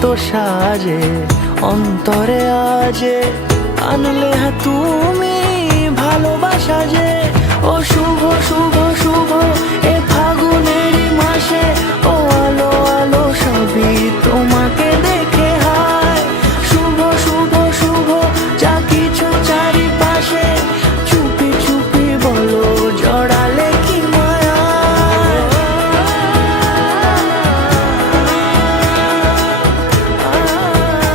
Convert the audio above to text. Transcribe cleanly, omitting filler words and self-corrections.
এত সাজে অন্তরে আজে আনলে হ্যাঁ তুমি ভালোবাসা যে। ও শুভ শুভ শুভ